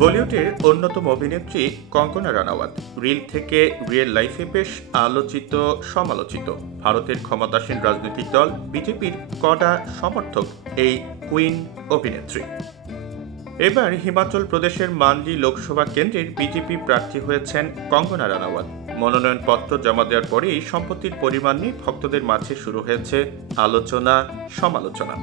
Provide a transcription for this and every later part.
বলিউডের অন্যতম অভিনেত্রী কঙ্গনা রানাওয়াত রিল থেকে রিয়েল লাইফে বেশ আলোচিত সমালোচিত। ভারতের ক্ষমতাসীন রাজনৈতিক দল বিজেপির কড়া সমর্থক এই কুইন অভিনেত্রী। এবার হিমাচল প্রদেশের মান্ডি লোকসভা কেন্দ্রের বিজেপি প্রার্থী হয়েছেন কঙ্গনা রানাওয়াত। মনোনয়নপত্র জমা দেওয়ার পরেই সম্পত্তির পরিমাণ নিয়ে ভক্তদের মাঝে শুরু হয়েছে আলোচনা সমালোচনা।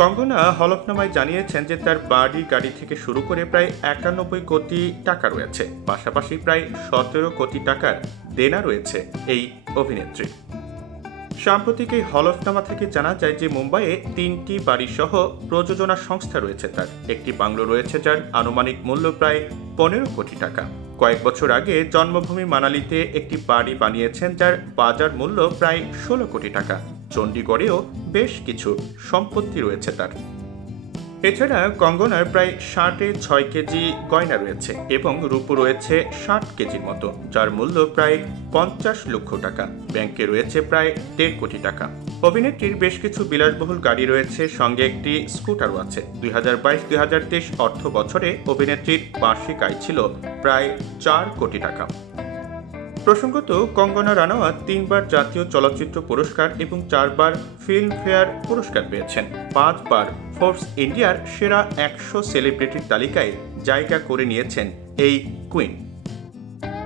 কঙ্গনা হলফনামায় জানিয়েছেন যে তার বাড়ি গাড়ি থেকে শুরু করে প্রায় 91 কোটি টাকা রয়েছে, পাশাপাশি প্রায় 17 কোটি টাকার দেনা রয়েছে এই অভিনেত্রী। সাম্প্রতিক এই হলফনামা থেকে জানা যায় যে মুম্বাইয়ে 3টি বাড়ি সহ প্রযোজনা সংস্থা রয়েছে তার। একটি বাংলো রয়েছে যার আনুমানিক মূল্য প্রায় 15 কোটি টাকা। কয়েক বছর আগে জন্মভূমি মানালিতে একটি বাড়ি বানিয়েছেন যার বাজার মূল্য প্রায় 16 কোটি টাকা। চণ্ডীগড়েও বেশ কিছু সম্পত্তি রয়েছে তার। এছাড়া কঙ্গনার প্রায় 6.5 কেজি গয়না রয়েছে এবং রূপো রয়েছে 60 কেজির মতো, যার মূল্য প্রায় 50 লক্ষ টাকা। ব্যাংকে রয়েছে প্রায় 1.5 কোটি টাকা। অভিনেত্রীর বেশ কিছু বিলাসবহুল গাড়ি রয়েছে, সঙ্গে একটি স্কুটারও আছে। 2022-2023 অর্থ বছরে অভিনেত্রীর বার্ষিক আয় ছিল প্রায় 4 কোটি টাকা। প্রসঙ্গত, কঙ্গনা রানাওয়াত 3 বার জাতীয় চলচ্চিত্র পুরস্কার এবং 4 বার ফিল্মফেয়ার পুরস্কার পেয়েছেন। 5 বার ফোর্বস ইন্ডিয়ার সেরা 100 সেলিব্রিটির তালিকায় জায়গা করে নিয়েছেন এই কুইন।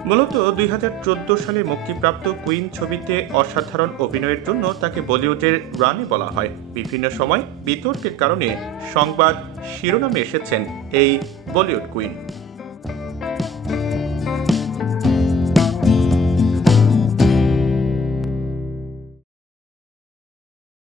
মূলত 2014 সালে মুক্তিপ্রাপ্ত কুইন ছবিতে অসাধারণ অভিনয়ের জন্য তাকে বলিউডের রানী বলা হয়। বিভিন্ন সময় বিতর্কের কারণে সংবাদ শিরোনামে এসেছেন এই বলিউড কুইন।